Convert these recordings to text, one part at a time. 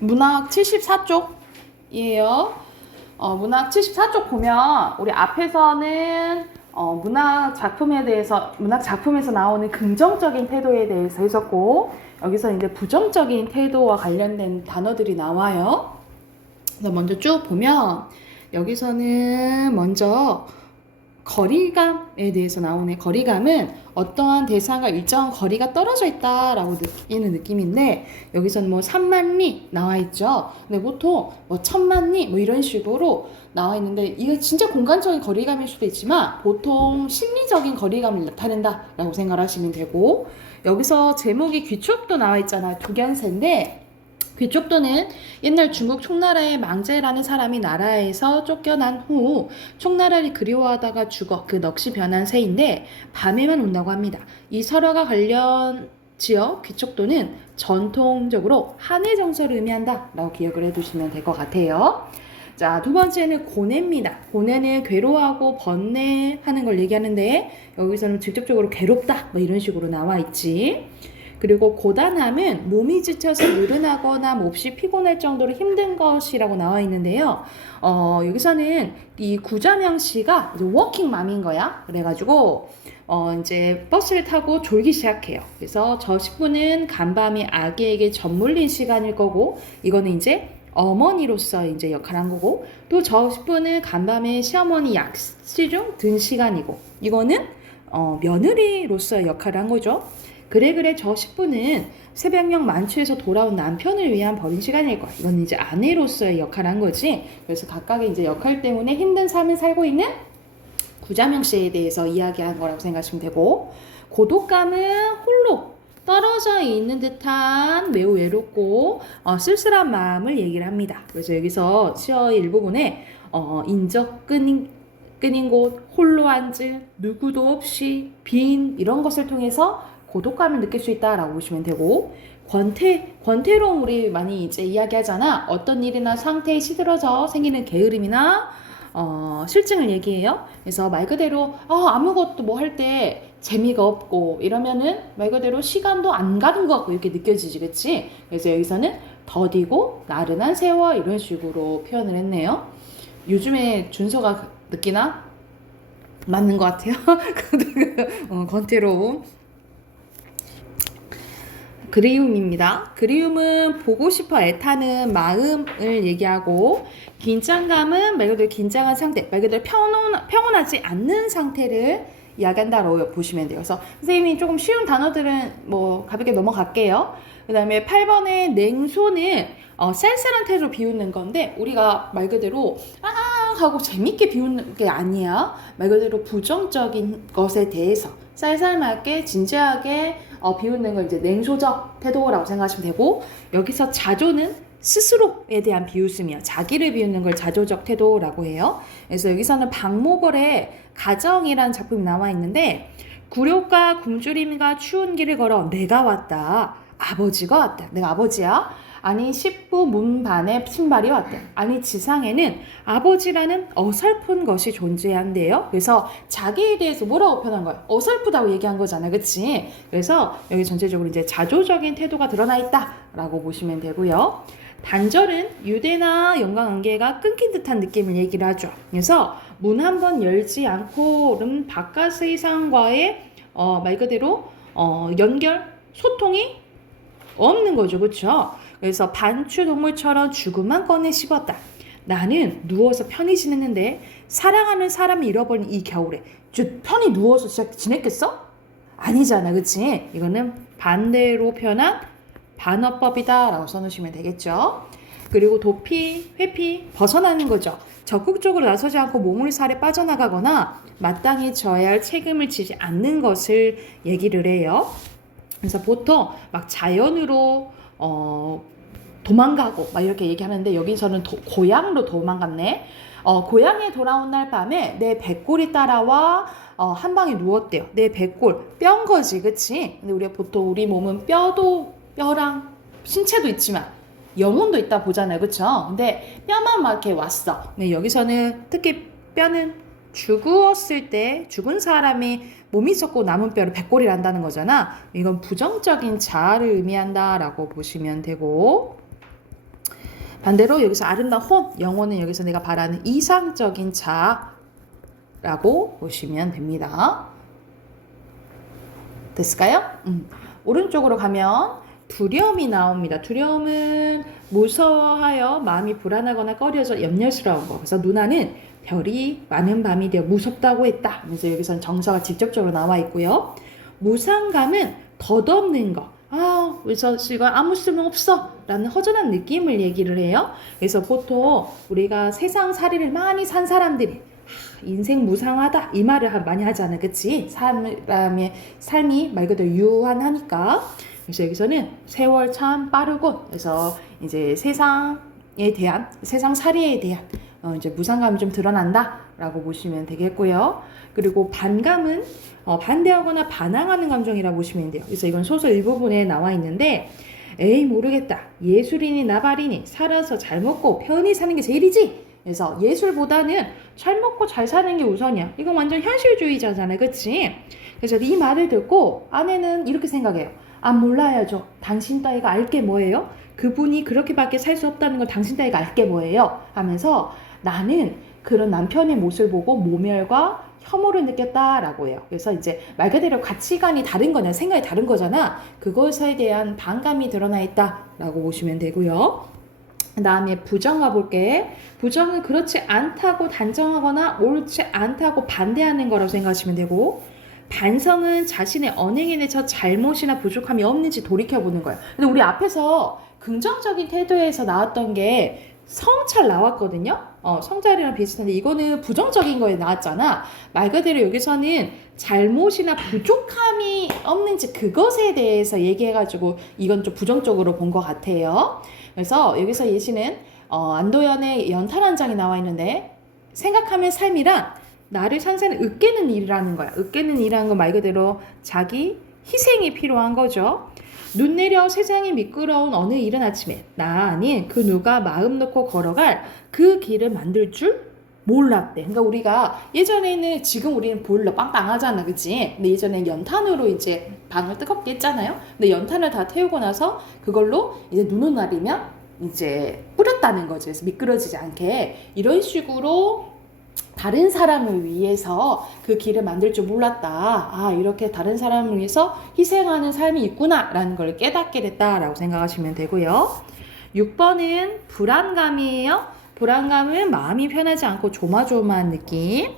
문학 74쪽이에요. 문학 74쪽 보면 우리 앞에서는 문학 작품에서 나오는 긍정적인 태도에 대해서 했었고, 여기서 이제 부정적인 태도와 관련된 단어들이 나와요. 그래서 먼저 쭉 보면 여기서는 먼저 거리감에 대해서 나오네. 거리감은 어떠한 대상과 일정한 거리가 떨어져 있다라고 느끼는 느낌인데, 여기서는 뭐 3만 리 나와 있죠. 근데 보통 뭐 1000만 리 뭐 이런 식으로 나와 있는데, 이거 진짜 공간적인 거리감일 수도 있지만 보통 심리적인 거리감을 나타낸다라고 생각하시면 되고, 여기서 제목이 귀족도 나와 있잖아요. 독연세인데, 귀족도는 옛날 중국 총나라의 망제라는 사람이 나라에서 쫓겨난 후 총나라를 그리워하다가 죽어 그 넋이 변한 새인데 밤에만 온다고 합니다. 이 설화가 관련 지어 귀족도는 전통적으로 한해 정서를 의미한다라고 기억을 해두시면 될 것 같아요. 자, 두 번째는 고뇌입니다. 고뇌는 괴로워하고 번뇌하는 걸 얘기하는데, 여기서는 직접적으로 괴롭다 뭐 이런 식으로 나와 있지. 그리고 고단함은 몸이 지쳐서 느른하거나 몹시 피곤할 정도로 힘든 것이라고 나와 있는데요. 여기서는 이 구자명 씨가 이제 워킹맘인 거야. 그래가지고 이제 버스를 타고 졸기 시작해요. 그래서 저 식구는 간밤이 아기에게 젖물린 시간일 거고, 이거는 이제 어머니로서 이제 역할을 한 거고, 또 저 식구는 간밤에 시어머니 약시 중 든 시간이고, 이거는 며느리로서 역할을 한 거죠. 그래 저 10분은 새벽녘 만취해서 돌아온 남편을 위한 버린 시간일 거야. 이건 이제 아내로서의 역할을 한 거지. 그래서 각각의 이제 역할 때문에 힘든 삶을 살고 있는 구자명 씨에 대해서 이야기한 거라고 생각하시면 되고, 고독감은 홀로 떨어져 있는 듯한 매우 외롭고 쓸쓸한 마음을 얘기를 합니다. 그래서 여기서 시어의 일부분에 인적 끊인 곳, 홀로 앉을, 누구도 없이 빈 이런 것을 통해서 고독감을 느낄 수 있다라고 보시면 되고, 권태로움 우리 많이 이제 이야기하잖아. 어떤 일이나 상태에 시들어져 생기는 게으름이나 실증을 얘기해요. 그래서 말 그대로 아무것도 뭐 할 때 재미가 없고 이러면은 말 그대로 시간도 안 가는 것 같고 이렇게 느껴지지, 그치? 그래서 여기서는 더디고 나른한 세월 이런 식으로 표현을 했네요. 요즘에 준서가 느끼나? 맞는 것 같아요. 권태로움. 그리움입니다. 그리움은 보고 싶어 애타는 마음을 얘기하고, 긴장감은 말 그대로 긴장한 상태, 말 그대로 평온하지 않는 상태를 이야기한다고 보시면 돼요. 그래서 선생님이 조금 쉬운 단어들은 뭐 가볍게 넘어갈게요. 그 다음에 8번의 냉소는 쌀쌀한 태도로 비우는 건데, 우리가 말 그대로 하고 재밌게 비우는 게 아니야. 말 그대로 부정적인 것에 대해서 쌀쌀맞게 진지하게 비우는 걸 이제 냉소적 태도라고 생각하시면 되고, 여기서 자조는 스스로에 대한 비웃음이야. 자기를 비우는 걸 자조적 태도라고 해요. 그래서 여기서는 박모걸의 가정이라는 작품이 나와 있는데, 굴욕과 굶주림과 추운 길을 걸어 내가 왔다. 아버지가 왔다. 내가 아버지야. 아니 십부 문반에 신발이 왔대. 아니 지상에는 아버지라는 어설픈 것이 존재한대요. 그래서 자기에 대해서 뭐라고 표현한 거야? 어설프다고 얘기한 거잖아, 그치? 그래서 여기 전체적으로 이제 자조적인 태도가 드러나 있다라고 보시면 되고요. 단절은 유대나 연관관계가 끊긴 듯한 느낌을 얘기를 하죠. 그래서 문 한 번 열지 않고 바깥 세상과의 말 그대로 연결, 소통이 없는 거죠, 그렇죠? 그래서 반추동물처럼 죽음만 꺼내 씹었다. 나는 누워서 편히 지냈는데 사랑하는 사람이 잃어버린 이 겨울에 편히 누워서 진짜 지냈겠어? 아니잖아, 그치? 이거는 반대로 표현한 반어법이다 라고 써놓으시면 되겠죠. 그리고 도피, 회피, 벗어나는 거죠. 적극적으로 나서지 않고 몸을살에 빠져나가거나 마땅히 져야 할 책임을 지지 않는 것을 얘기를 해요. 그래서 보통 막 자연으로 도망가고 막 이렇게 얘기하는데, 여기서는 고향으로 도망갔네. 고향에 돌아온 날 밤에 내 백골이 따라와 한 방에 누웠대요. 내 백골, 뼈인 거지, 그치? 근데 우리가 보통 우리 몸은 뼈랑 신체도 있지만 영혼도 있다 보잖아요, 그쵸? 근데 뼈만 막 이렇게 왔어. 근데 여기서는 특히 뼈는 죽었을 때 죽은 사람이 몸이 썩고 남은 뼈를 백골이란다는 거잖아. 이건 부정적인 자아를 의미한다라고 보시면 되고, 반대로 여기서 아름다운 혼, 영혼은 여기서 내가 바라는 이상적인 자라고 보시면 됩니다. 됐을까요? 오른쪽으로 가면 두려움이 나옵니다. 두려움은 무서워하여 마음이 불안하거나 꺼려져 염려스러운 거. 그래서 누나는 별이 많은 밤이 되어 무섭다고 했다. 그래서 여기서는 정서가 직접적으로 나와 있고요. 무상감은 덧없는 거. 그래서 이거 아무 쓸모 없어 라는 허전한 느낌을 얘기를 해요. 그래서 보통 우리가 세상 살이를 많이 산 사람들이 인생 무상하다 이 말을 많이 하잖아, 그치? 사람의 삶이 말 그대로 유한하니까. 그래서 여기서는 세월 참 빠르고, 그래서 이제 세상에 대한 세상 살이에 대한 이제 무상감이 좀 드러난다라고 보시면 되겠고요. 그리고 반감은 반대하거나 반항하는 감정이라고 보시면 돼요. 그래서 이건 소설 일부분에 나와 있는데, 에이 모르겠다, 예술인이 나발이니 살아서 잘 먹고 편히 사는 게 제일이지. 그래서 예술보다는 잘 먹고 잘 사는 게 우선이야. 이건 완전 현실주의자잖아요, 그치? 그래서 이 말을 듣고 아내는 이렇게 생각해요. 몰라야죠. 당신 따위가 알 게 뭐예요? 그분이 그렇게밖에 살 수 없다는 걸 당신 따위가 알 게 뭐예요? 하면서 나는 그런 남편의 모습을 보고 모멸과 혐오를 느꼈다라고 해요. 그래서 이제 말 그대로 가치관이 다른 거냐, 생각이 다른 거잖아. 그것에 대한 반감이 드러나 있다라고 보시면 되고요. 그 다음에 부정 가볼게. 부정은 그렇지 않다고 단정하거나 옳지 않다고 반대하는 거라고 생각하시면 되고, 반성은 자신의 언행에 대해서 잘못이나 부족함이 없는지 돌이켜보는 거예요. 근데 우리 앞에서 긍정적인 태도에서 나왔던 게 성찰 나왔거든요. 성찰이랑 비슷한데 이거는 부정적인 거에 나왔잖아. 말 그대로 여기서는 잘못이나 부족함이 없는지 그것에 대해서 얘기해가지고 이건 좀 부정적으로 본 것 같아요. 그래서 여기서 예시는 안도연의 연탄 한 장이 나와 있는데, 생각하면 삶이란 나를 상세는 으깨는 일이라는 거야. 으깨는 일이라는 건 말 그대로 자기 희생이 필요한 거죠. 눈 내려 세상이 미끄러운 어느 이른 아침에 나 아닌 그 누가 마음 놓고 걸어갈 그 길을 만들 줄 몰랐대. 그러니까 우리가 예전에는, 지금 우리는 보일러 빵빵하잖아, 그치? 근데 예전에는 연탄으로 이제 방을 뜨겁게 했잖아요. 근데 연탄을 다 태우고 나서 그걸로 이제 눈 오는 날이면 이제 뿌렸다는 거죠. 그래서 미끄러지지 않게. 이런 식으로 다른 사람을 위해서 그 길을 만들 줄 몰랐다. 이렇게 다른 사람을 위해서 희생하는 삶이 있구나 라는 걸 깨닫게 됐다라고 생각하시면 되고요. 6번은 불안감이에요. 불안감은 마음이 편하지 않고 조마조마한 느낌.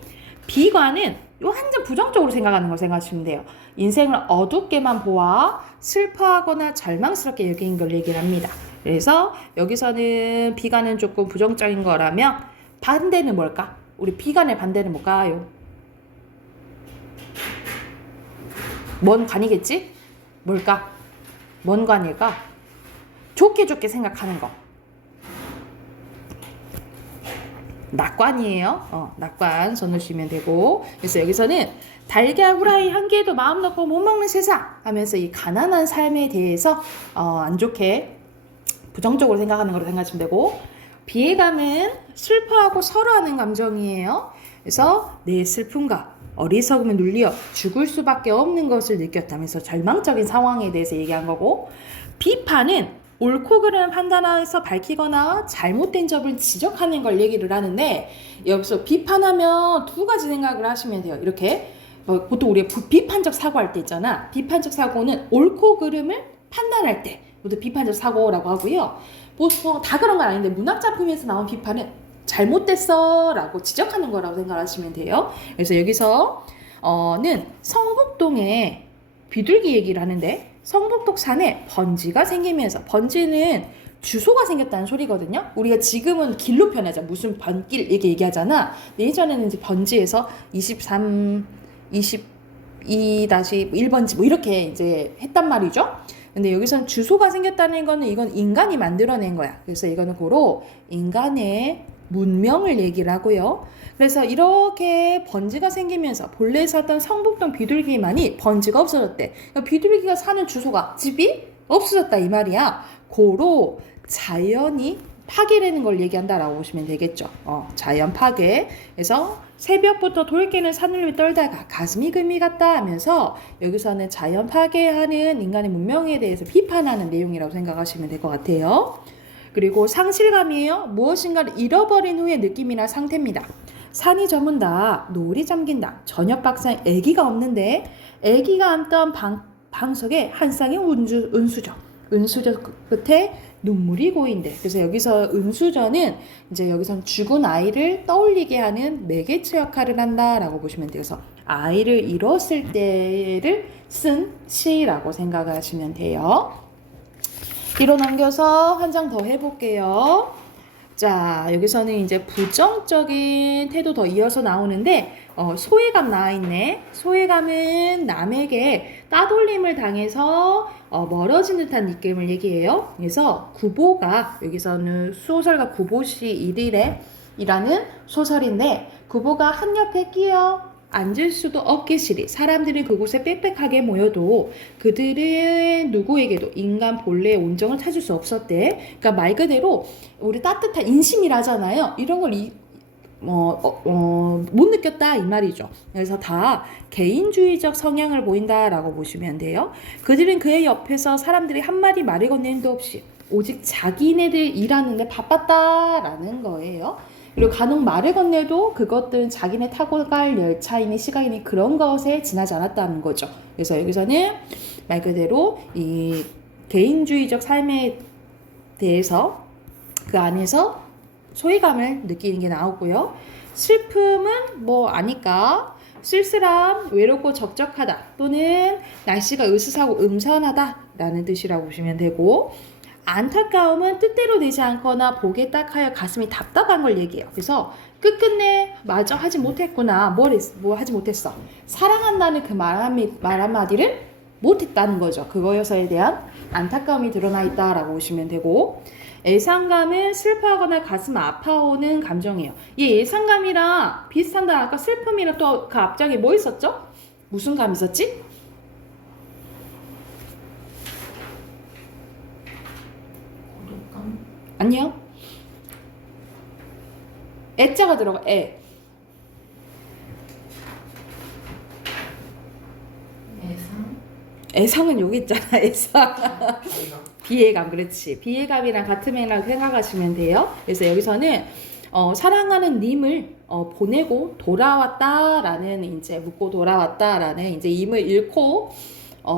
비관은 완전 부정적으로 생각하는 걸 생각하시면 돼요. 인생을 어둡게만 보아 슬퍼하거나 절망스럽게 여기는 걸 얘기를 합니다. 그래서 여기서는 비관은 조금 부정적인 거라면 반대는 뭘까? 우리 비관의 반대는 뭘까요? 뭔 관이겠지? 뭘까? 뭔 관일까? 좋게 생각하는 거. 낙관이에요. 낙관 써놓으시면 되고. 그래서 여기서는 달걀 후라이 한 개도 마음 놓고 못 먹는 세상 하면서 이 가난한 삶에 대해서 안 좋게 부정적으로 생각하는 거로 생각하시면 되고, 비애감은 슬퍼하고 서러하는 감정이에요. 그래서 내 슬픔과 어리석음에 눌려 죽을 수밖에 없는 것을 느꼈다면서 절망적인 상황에 대해서 얘기한 거고, 비판은 옳고 그름을 판단해서 밝히거나 잘못된 점을 지적하는 걸 얘기를 하는데, 여기서 비판하면 두 가지 생각을 하시면 돼요. 이렇게 보통 우리가 비판적 사고할 때 있잖아. 비판적 사고는 옳고 그름을 판단할 때 모두 비판적 사고라고 하고요. 보통 다 그런 건 아닌데 문학작품에서 나온 비판은 잘못됐어 라고 지적하는 거라고 생각하시면 돼요. 그래서 여기서는 성북동에 비둘기 얘기를 하는데, 성북동 산에 번지가 생기면서, 번지는 주소가 생겼다는 소리거든요. 우리가 지금은 길로 표현하자. 무슨 번길 이렇게 얘기하잖아. 예전에는 이제 번지에서 23, 22-1번지 뭐 이렇게 이제 했단 말이죠. 근데 여기서는 주소가 생겼다는 거는 이건 인간이 만들어낸 거야. 그래서 이거는 고로 인간의 문명을 얘기를 하고요. 그래서 이렇게 번지가 생기면서 본래 살던 성북동 비둘기만이 번지가 없어졌대. 그러니까 비둘기가 사는 주소가, 집이 없어졌다 이 말이야. 고로 자연이 파괴되는 걸 얘기한다라고 보시면 되겠죠. 자연 파괴. 그래서 새벽부터 돌 깨는 산을 떨다가 가슴이 금이 갔다 하면서 여기서는 자연 파괴하는 인간의 문명에 대해서 비판하는 내용이라고 생각하시면 될 것 같아요. 그리고 상실감이에요. 무엇인가를 잃어버린 후의 느낌이나 상태입니다. 산이 저문다, 노을이 잠긴다. 저녁 박사에 아기가 없는데 아기가 앉던 방석에 한 쌍의 은수저. 은수저 끝에 눈물이 고인데. 그래서 여기서 은수저는 이제 여기선 죽은 아이를 떠올리게 하는 매개체 역할을 한다라고 보시면 돼요. 그래서 아이를 잃었을 때를 쓴 시라고 생각하시면 돼요. 뒤로 넘겨서 한 장 더 해볼게요. 자, 여기서는 이제 부정적인 태도 더 이어서 나오는데 소외감 나와있네. 소외감은 남에게 따돌림을 당해서 멀어진 듯한 느낌을 얘기해요. 그래서 구보가, 여기서는 소설가 구보시 일일에이라는 소설인데, 구보가 한 옆에 끼어 앉을 수도 없기시리. 사람들이 그곳에 빽빽하게 모여도 그들은 누구에게도 인간 본래의 온정을 찾을 수 없었대. 그러니까 말 그대로 우리 따뜻한 인심이라잖아요. 이런 걸 못 느꼈다 이 말이죠. 그래서 다 개인주의적 성향을 보인다라고 보시면 돼요. 그들은 그의 옆에서 사람들이 한마디 말을 건네는 도 없이 오직 자기네들 일하는데 바빴다라는 거예요. 그리고 간혹 말을 건네도 그것들은 자기네 타고 갈 열차이니 시간이니 그런 것에 지나지 않았다는 거죠. 그래서 여기서는 말 그대로 이 개인주의적 삶에 대해서 그 안에서 소외감을 느끼는 게 나오고요. 슬픔은 뭐 아니까 쓸쓸함, 외롭고 적적하다 또는 날씨가 으스스하고 음산하다라는 뜻이라고 보시면 되고, 안타까움은 뜻대로 되지 않거나 보기에 딱하여 가슴이 답답한 걸 얘기해요. 그래서 끝끝내 마저 하지 못했구나, 뭐 하지 못했어, 사랑한다는 그 말 한마디를 못했다는 거죠. 그거여서에 대한 안타까움이 드러나 있다라고 보시면 되고, 애상감은 슬퍼하거나 가슴 아파오는 감정이에요. 이 애상감이랑 비슷한다. 아까 슬픔이랑 또 그 앞장에 뭐 있었죠? 무슨 감 있었지? 아니요. 애자가 들어가. 애상은 여기 있잖아. 애상. 비애감. 그렇지. 비애감이랑 같은 맥락 생각하시면 돼요. 그래서 여기서는 사랑하는 님을 보내고 돌아왔다라는, 이제 묻고 돌아왔다라는 이제 임을 잃고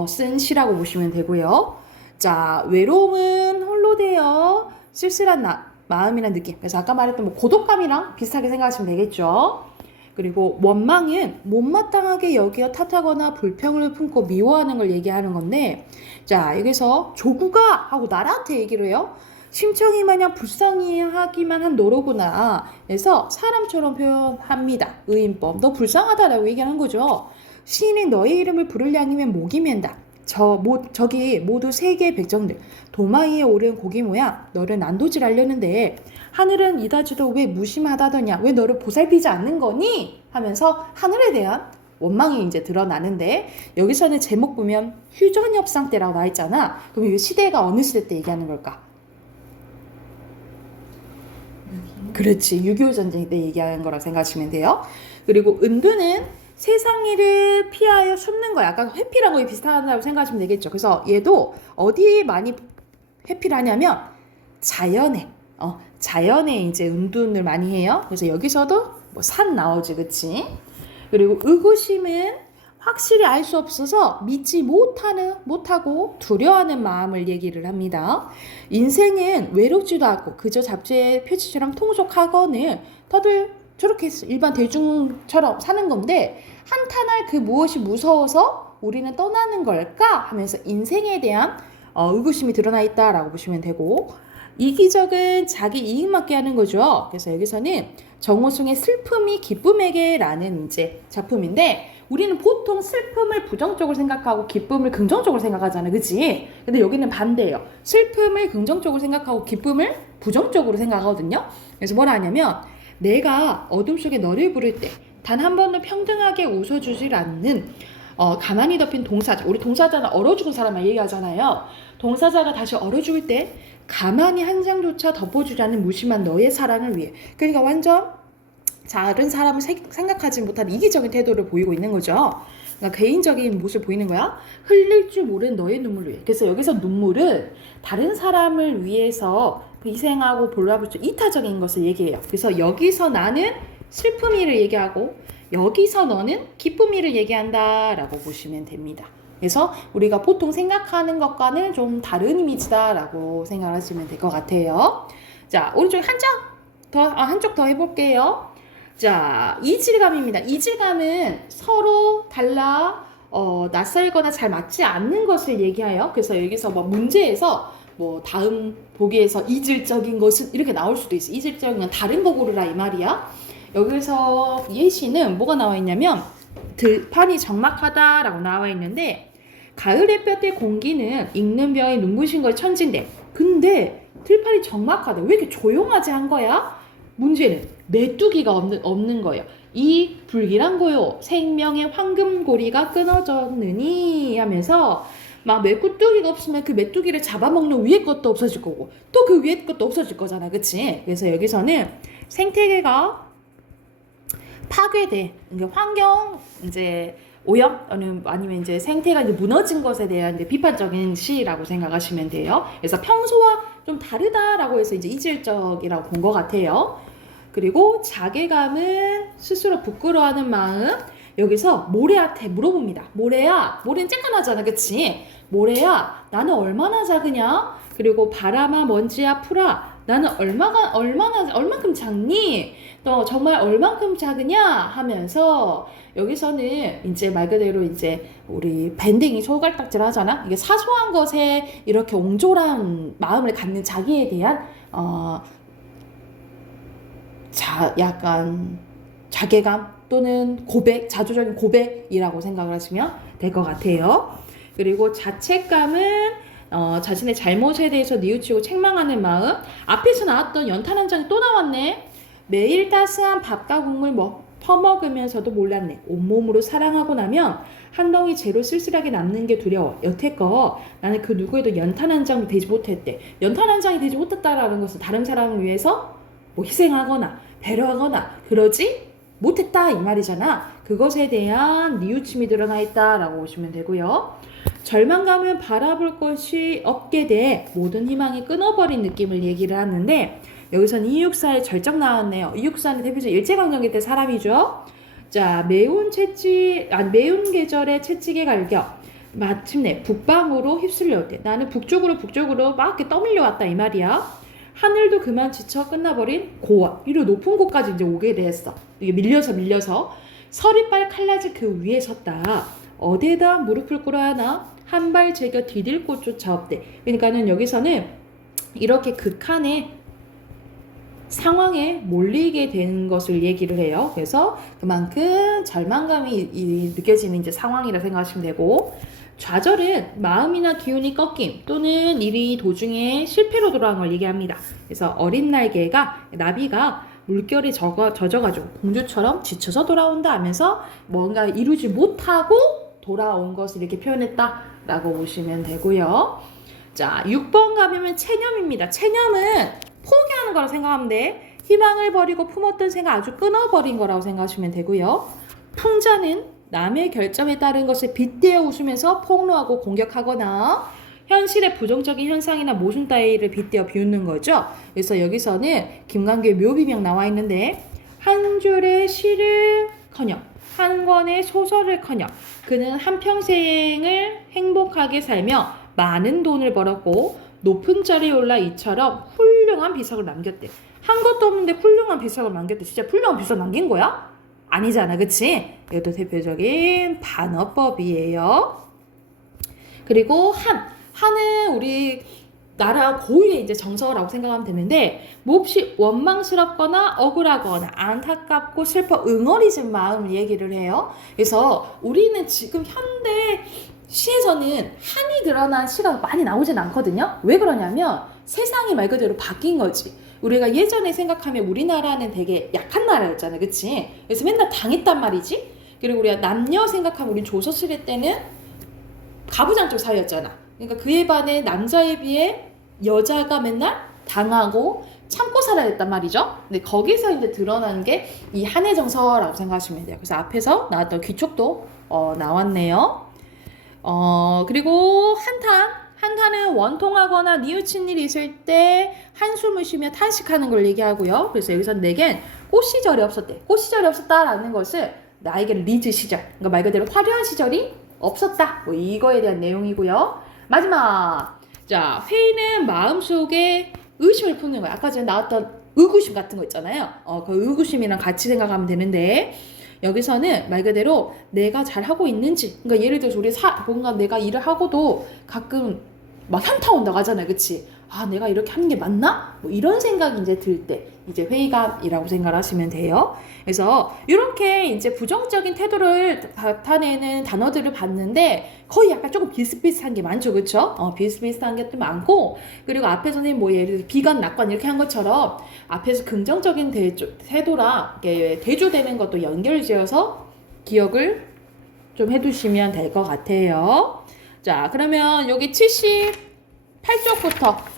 쓴 시라고 보시면 되고요. 자, 외로움은 홀로 되어 쓸쓸한 마음이나 느낌. 그래서 아까 말했던 뭐 고독감이랑 비슷하게 생각하시면 되겠죠. 그리고 원망은 못마땅하게 여기어 탓하거나 불평을 품고 미워하는 걸 얘기하는 건데, 자, 여기서 조구가 하고 나한테 얘기를 해요. 심청이 마냥 불쌍히하기만 한 너로구나. 그래서 사람처럼 표현합니다. 의인법. 너 불쌍하다라고 얘기하는 거죠. 시인이 너의 이름을 부를 양이면 목이 맨다. 저기 모두 세계의 백정들, 도마 위에 오른 고기 모양 너를 난도질하려는데 하늘은 이다지도 왜 무심하다더냐, 왜 너를 보살피지 않는 거니 하면서 하늘에 대한 원망이 이제 드러나는데, 여기서는 제목 보면 휴전협상 때라고 나와 있잖아. 그럼 이 시대가 어느 시대 때 얘기하는 걸까? 그렇지, 6.25 전쟁 때 얘기하는 거라고 생각하시면 돼요. 그리고 은두는 세상 일을 피하여 숨는 거야. 약간 회피란 거에 비슷하다고 생각하시면 되겠죠. 그래서 얘도 어디에 많이 회피를 하냐면 자연에 이제 은둔을 많이 해요. 그래서 여기서도 뭐 산 나오지, 그치? 그리고 의구심은 확실히 알 수 없어서 믿지 못하고 두려워하는 마음을 얘기를 합니다. 인생은 외롭지도 않고 그저 잡지의 표지처럼 통속하거늘 다들 저렇게 일반 대중처럼 사는 건데 한탄할 그 무엇이 무서워서 우리는 떠나는 걸까 하면서 인생에 대한 의구심이 드러나 있다라고 보시면 되고, 이기적은 자기 이익 맞게 하는 거죠. 그래서 여기서는 정호승의 슬픔이 기쁨에게라는 이제 작품인데, 우리는 보통 슬픔을 부정적으로 생각하고 기쁨을 긍정적으로 생각하잖아, 그치? 근데 여기는 반대예요. 슬픔을 긍정적으로 생각하고 기쁨을 부정적으로 생각하거든요. 그래서 뭐라 하냐면, 내가 어둠 속에 너를 부를 때 단 한 번도 평등하게 웃어주질 않는 가만히 덮인 동사자. 우리 동사자는 얼어 죽은 사람만 얘기하잖아요. 동사자가 다시 얼어 죽을 때 가만히 한 장조차 덮어주지 않는 무심한 너의 사랑을 위해. 그러니까 완전 다른 사람을 생각하지 못한 이기적인 태도를 보이고 있는 거죠. 그러니까 개인적인 모습 보이는 거야. 흘릴 줄 모르는 너의 눈물을 위해. 그래서 여기서 눈물은 다른 사람을 위해서 희생하고 볼라붙죠 이타적인 것을 얘기해요. 그래서 여기서 나는 슬픔이를 얘기하고 여기서 너는 기쁨이를 얘기한다 라고 보시면 됩니다. 그래서 우리가 보통 생각하는 것과는 좀 다른 이미지다 라고 생각하시면 될 것 같아요. 자, 오른쪽에 한쪽 더 해볼게요. 자, 이질감입니다. 이질감은 서로 달라 낯설거나 잘 맞지 않는 것을 얘기해요. 그래서 여기서 뭐 문제에서 뭐 다음 보기에서 이질적인 것은 이렇게 나올 수도 있어. 이질적인 건 다른 거 고르라 이 말이야. 여기서 예시는 뭐가 나와 있냐면 들판이 적막하다라고 나와 있는데 가을 햇볕의 공기는 익는 벼에 눈부신 걸 천진데 근데 들판이 적막하다. 왜 이렇게 조용하지 한 거야? 문제는 메뚜기가 없는 거예요. 이 불길한 거요. 생명의 황금고리가 끊어졌느니 하면서 막 메뚜기가 없으면 그 메뚜기를 잡아먹는 위에 것도 없어질 거고 또 그 위에 것도 없어질 거잖아. 그치? 그래서 여기서는 생태계가 파괴돼. 그러니까 환경 이제 오염 아니면 이제 생태가 이제 무너진 것에 대한 이제 비판적인 시라고 생각하시면 돼요. 그래서 평소와 좀 다르다라고 해서 이제 이질적이라고 본 것 같아요. 그리고 자괴감은 스스로 부끄러워하는 마음. 여기서 모래한테 물어봅니다. 모래야, 모래는 쬐깐하잖아, 그치? 모래야, 나는 얼마나 작으냐? 그리고 바람아, 먼지야, 풀아, 나는 얼만큼 작니? 너 정말 얼만큼 작으냐? 하면서 여기서는 이제 말 그대로 이제 우리 밴딩이 소갈딱질 하잖아. 이게 사소한 것에 이렇게 옹졸한 마음을 갖는 자기에 대한 약간 자괴감 또는 고백, 자조적인 고백이라고 생각을 하시면 될 것 같아요. 그리고 자책감은 자신의 잘못에 대해서 뉘우치고 책망하는 마음. 앞에서 나왔던 연탄 한 장이 또 나왔네. 매일 따스한 밥과 국물 퍼먹으면서도 몰랐네. 온몸으로 사랑하고 나면 한 덩이 재로 쓸쓸하게 남는 게 두려워. 여태껏 나는 그 누구에도 연탄 한 장도 되지 못했대. 연탄 한 장이 되지 못했다라는 것은 다른 사람을 위해서 뭐 희생하거나 배려하거나 그러지 못했다 이 말이잖아. 그것에 대한 뉘우침이 드러나 있다라고 보시면 되고요. 절망감은 바라볼 것이 없게 돼 모든 희망이 끊어버린 느낌을 얘기를 하는데 여기서는 이육사의 절정 나왔네요. 이육사는 대표적으로 일제강점기 때 사람이죠. 자, 매운 계절의 채찍의 갈겨 마침내 북방으로 휩쓸려왔대. 나는 북쪽으로 막 이렇게 떠밀려 왔다 이 말이야. 하늘도 그만 지쳐 끝나버린 고원. 이로 높은 곳까지 이제 오게 됐어. 이게 밀려서 서리빨 칼라지 그 위에 섰다. 어디에다 무릎을 꿇어야 하나? 한 발 제겨 디딜 곳조차 없대. 그러니까는 여기서는 이렇게 극한의 상황에 몰리게 되는 것을 얘기를 해요. 그래서 그만큼 절망감이 느껴지는 이제 상황이라 생각하시면 되고, 좌절은 마음이나 기운이 꺾임 또는 일이 도중에 실패로 돌아간 걸 얘기합니다. 그래서 어린 나비가 물결에 젖어가지고 공주처럼 지쳐서 돌아온다 하면서 뭔가 이루지 못하고 돌아온 것을 이렇게 표현했다라고 보시면 되고요. 자, 6번 가면 체념입니다. 체념은 포기하는 거라고 생각하면 돼. 희망을 버리고 품었던 생각 아주 끊어버린 거라고 생각하시면 되고요. 풍자는 남의 결정에 따른 것을 빗대어 웃으면서 폭로하고 공격하거나 현실의 부정적인 현상이나 모순 따위를 빗대어 비웃는 거죠. 그래서 여기서는 김광규의 묘비명 나와 있는데 한 줄의 시를커녕 한 권의 소설을커녕 그는 한평생을 행복하게 살며 많은 돈을 벌었고 높은 자리에 올라 이처럼 훌륭한 비석을 남겼대. 한 것도 없는데 훌륭한 비석을 남겼대. 진짜 훌륭한 비석 남긴 거야? 아니잖아, 그치? 이것도 대표적인 반어법이에요. 그리고 한은 우리 나라 고유의 이제 정서라고 생각하면 되는데 몹시 원망스럽거나 억울하거나 안타깝고 슬퍼 응어리진 마음을 얘기를 해요. 그래서 우리는 지금 현대 시에서는 한이 드러난 시가 많이 나오진 않거든요. 왜 그러냐면 세상이 말 그대로 바뀐 거지. 우리가 예전에 생각하면 우리나라는 되게 약한 나라였잖아, 그치? 그래서 맨날 당했단 말이지. 그리고 우리가 남녀 생각하면 우리 조선시대 때는 가부장적 사회였잖아. 그러니까 그에 반해 남자에 비해 여자가 맨날 당하고 참고 살아야 됐단 말이죠. 근데 거기서 이제 드러난 게 이 한해정서라고 생각하시면 돼요. 그래서 앞에서 나왔던 귀촉도 나왔네요. 그리고 한탄은 원통하거나 뉘우친 일이 있을 때 한숨을 쉬며 탄식하는 걸 얘기하고요. 그래서 여기서 내겐 꽃시절이 없었대. 꽃시절이 없었다라는 것은 나에게 리즈 시절, 그러니까 말 그대로 화려한 시절이 없었다. 뭐 이거에 대한 내용이고요. 마지막. 자, 회의는 마음속에 의심을 품는 거야. 아까 전에 나왔던 의구심 같은 거 있잖아요. 그 의구심이랑 같이 생각하면 되는데 여기서는 말 그대로 내가 잘하고 있는지, 그러니까 예를 들어서 우리 뭔가 내가 일을 하고도 가끔 막 현타 온다고 하잖아요. 그치? 아, 내가 이렇게 하는 게 맞나? 뭐 이런 생각이 이제 들 때 이제 회의감이라고 생각을 하시면 돼요. 그래서 이렇게 이제 부정적인 태도를 나타내는 단어들을 봤는데 거의 약간 조금 비슷비슷한 게 많죠. 그쵸? 비슷비슷한 게 또 많고, 그리고 앞에서는 뭐 예를 들어 비관, 낙관 이렇게 한 것처럼 앞에서 긍정적인 태도랑 대조되는 것도 연결지어서 기억을 좀 해두시면 될 것 같아요. 자, 그러면 여기 78쪽부터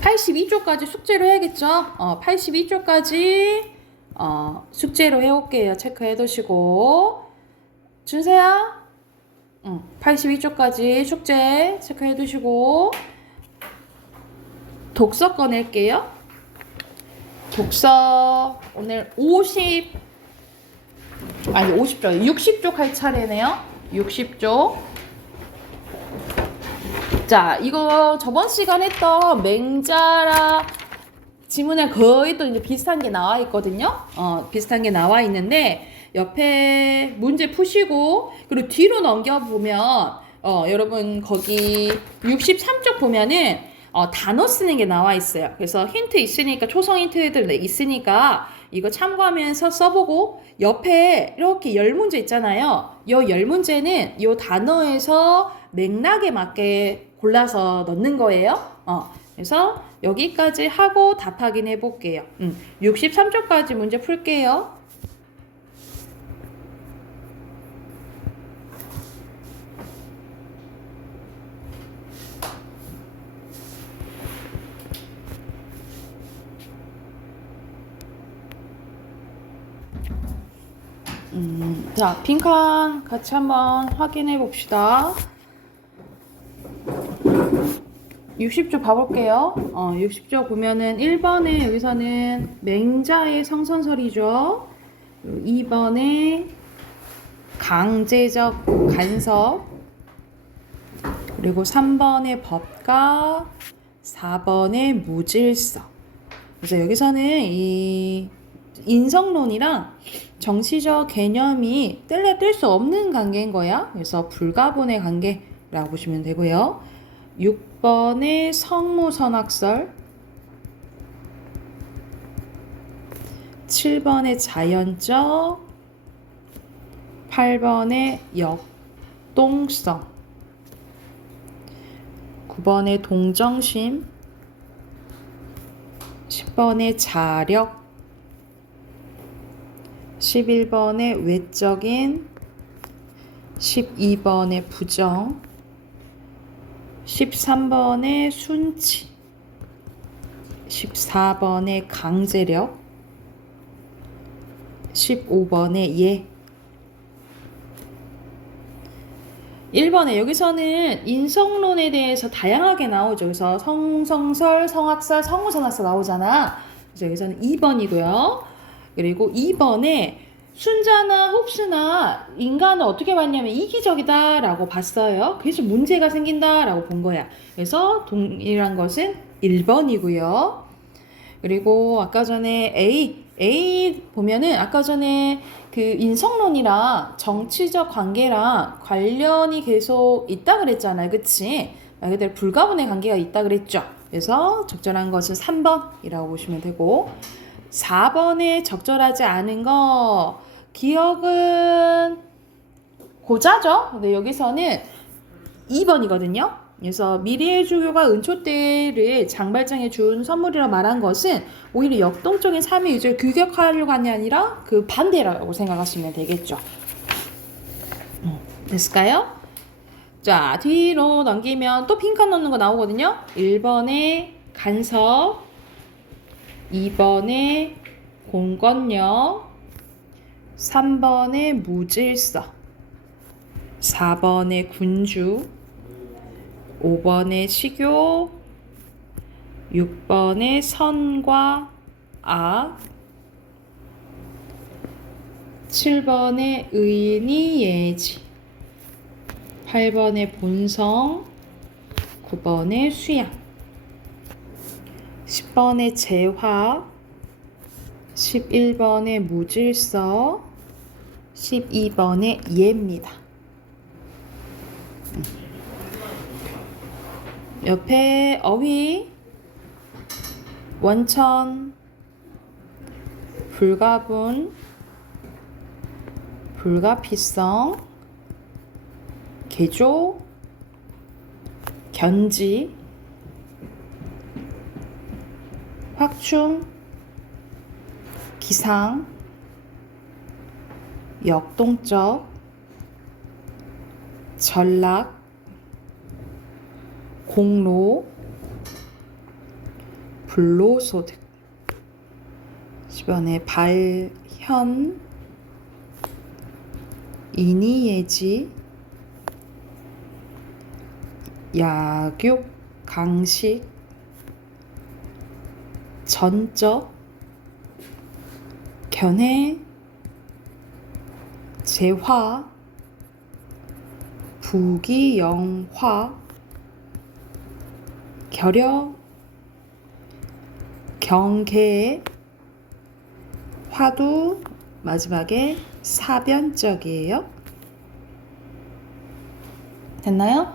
82쪽까지 숙제로 해야겠죠? 82쪽까지 숙제로 해올게요. 체크해 두시고. 준세야? 82쪽까지 숙제 체크해 두시고. 독서 꺼낼게요. 독서 오늘 60쪽, 60쪽 할 차례네요. 60쪽. 자, 이거 저번 시간 했던 맹자라 지문에 거의 또 이제 비슷한 게 나와 있거든요. 비슷한 게 나와 있는데 옆에 문제 푸시고 그리고 뒤로 넘겨보면 여러분 거기 63쪽 보면은 단어 쓰는 게 나와 있어요. 그래서 힌트 있으니까 초성 힌트들 있으니까 이거 참고하면서 써보고 옆에 이렇게 10문제 있잖아요. 이 10문제는 이 단어에서 맥락에 맞게 골라서 넣는 거예요. 그래서 여기까지 하고 답 확인해 볼게요. 63쪽까지 문제 풀게요. 자, 빈칸 같이 한번 확인해 봅시다. 60조 봐볼게요. 60조 보면은 1번에 여기서는 맹자의 성선설이죠. 2번에 강제적 간섭, 그리고 3번에 법가, 4번에 무질서. 그래서 여기서는 이 인성론이랑 정치적 개념이 뗄 수 없는 관계인 거야. 그래서 불가분의 관계라고 보시면 되고요. 6번에 성무선학설, 7번에 자연적, 8번에 역동성, 9번에 동정심, 10번에 자력, 11번에 외적인, 12번에 부정, 13번에 순치, 14번에 강제력, 15번에 예. 1번에 여기서는 인성론에 대해서 다양하게 나오죠. 그래서 성성설, 성학설, 성무선학설 나오잖아. 그래서 여기서는 2번이고요. 그리고 2번에 순자나 흡수나 인간을 어떻게 봤냐면 이기적이다 라고 봤어요. 그래서 문제가 생긴다 라고 본 거야. 그래서 동일한 것은 1번이고요. 그리고 아까 전에 A 보면은 아까 전에 그 인성론이랑 정치적 관계랑 관련이 계속 있다 그랬잖아요. 그치? 말 그대로 불가분의 관계가 있다 그랬죠. 그래서 적절한 것은 3번이라고 보시면 되고, 4번에 적절하지 않은 거 기억은 고자죠. 근데 여기서는 2번이거든요. 그래서 미리의 주교가 은초 때를 장발장에 준 선물이라 말한 것은 오히려 역동적인 삶의 유지를 규격하려고 하는 게 아니라 그 반대라고 생각하시면 되겠죠. 됐을까요? 자, 뒤로 넘기면 또 빈칸 넣는 거 나오거든요. 1번에 간섭, 2번에 공권력, 3번에 무질서, 4번에 군주, 5번에 식욕, 6번에 선과 악, 7번에 의인이 예지, 8번에 본성, 9번에 수양, 10번에 재화, 11번에 무질서, 12번에 예입니다. 옆에 어휘, 원천, 불가분, 불가피성, 개조, 견지, 확충, 기상, 역동적, 전락, 공로, 불로소득. 10번에 발현, 인이예지, 약육, 강식, 전적, 견해, 재화, 부기영화, 결여, 경계, 화두, 마지막에 사변적이에요. 됐나요?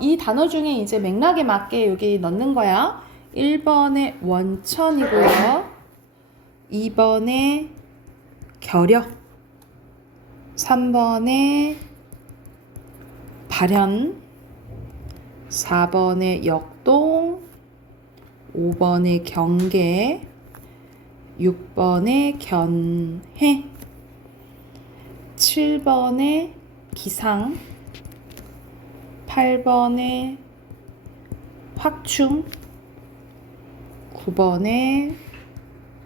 이 단어 중에 이제 맥락에 맞게 여기 넣는 거야. 1번에 원천이고요. 2번에 결여, 3번에 발현, 4번에 역동, 5번에 경계, 6번에 견해, 7번에 기상, 8번에 확충, 9번에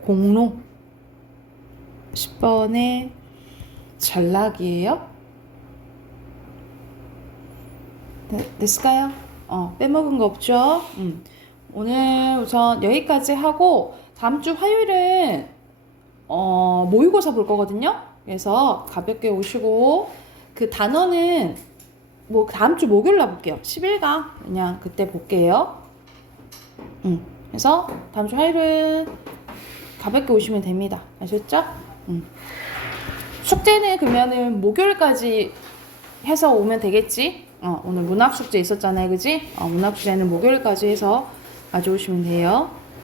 공로, 10번에 전락이에요. 됐을까요? 빼먹은 거 없죠? 오늘 우선 여기까지 하고 다음 주 화요일은 모의고사 볼 거거든요. 그래서 가볍게 오시고 그 단어는 뭐 다음 주 목요일 날 볼게요. 10일간 그냥 그때 볼게요. 그래서 다음 주 화요일은 가볍게 오시면 됩니다. 아셨죠? 숙제는 그러면은 목요일까지 해서 오면 되겠지? 오늘 문학 숙제 있었잖아요, 그지? 문학 숙제는 목요일까지 해서 가져오시면 돼요.